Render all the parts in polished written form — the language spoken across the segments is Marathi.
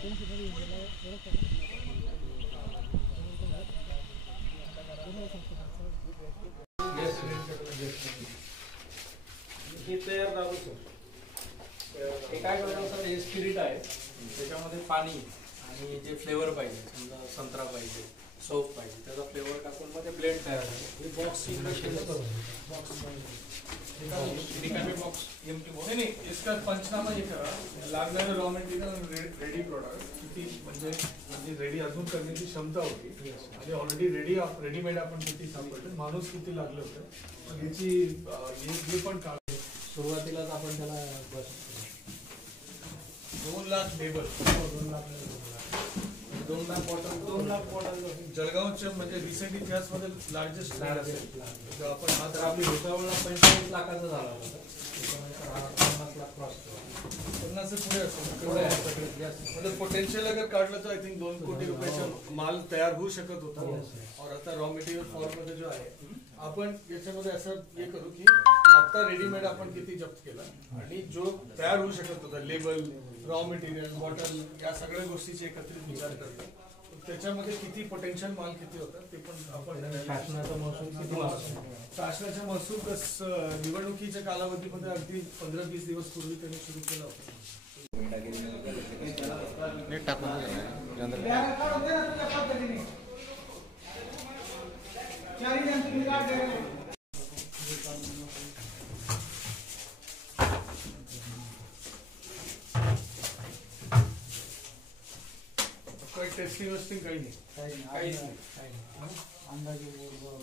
तयार दारू सर हे काय करतो सर, हे स्पिरिट आहे, त्याच्यामध्ये पाणी आणि जे फ्लेवर पाहिजे, समजा संत्रा पाहिजे, सोप पाहिजे, त्याचा फ्लेवर टाकून मध्ये ब्लेंड तयार होतो. हे बॉक्स बॉक्स एम्प्टी बॉक्स नाही, इसका पंचनामा हे करा, लागणारे रॉ मटेरियल रेडी प्रोडक्ट किती म्हणजे रेडी अजून करण्याची क्षमता होती आणि ऑलरेडी रेडीमेड आपण किती सापडलं, माणूस किती लागलं होतं, पण याची हे पण काळ सुरुवातीलाच आपण त्याला बस 2 लाख लेबर 2 लाख बॉटल जळगावच्या म्हणजे रिसेंट इतिहासमध्ये लार्जेस्ट प्लॅन असेल. आपण हा तर आपली भुसावळला 45 लाखाचा झाला होता, त्याच्यानंतर 50 लाख क्रॉस 50 पुढे असतो म्हणजे पोटेन्शियल अगर काढलं तर आय थिंक 2 कोटी रुपयाचा माल तयार होऊ शकत होता. और आता रॉ मटेरियल फॉर्म मध्ये जो आहे आपण याच्यामध्ये असं हे करू की आता रेडीमेड आपण किती जप्त केला आणि जो तयार होऊ शकत होता लेबल, रॉ मटेरियल, बॉटल, या सगळ्या गोष्टीचे एकत्रित विचार करतो. त्याच्यामध्ये किती पोटेन्शियल माल किती होता ते पण आपण शासनाचा महसूल किती शासनाचा महसूल निवडणुकीच्या कालावधीमध्ये अगदी 15-20 दिवस पूर्वी त्यांनी सुरू केला होता. टेस्टिंग वेस्टिंग काही नाही अंदाजे भरपूर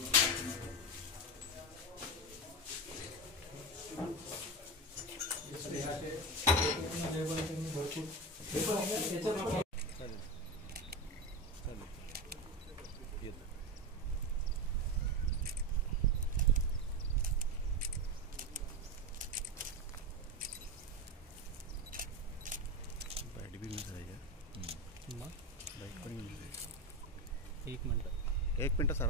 एक मिनट सर.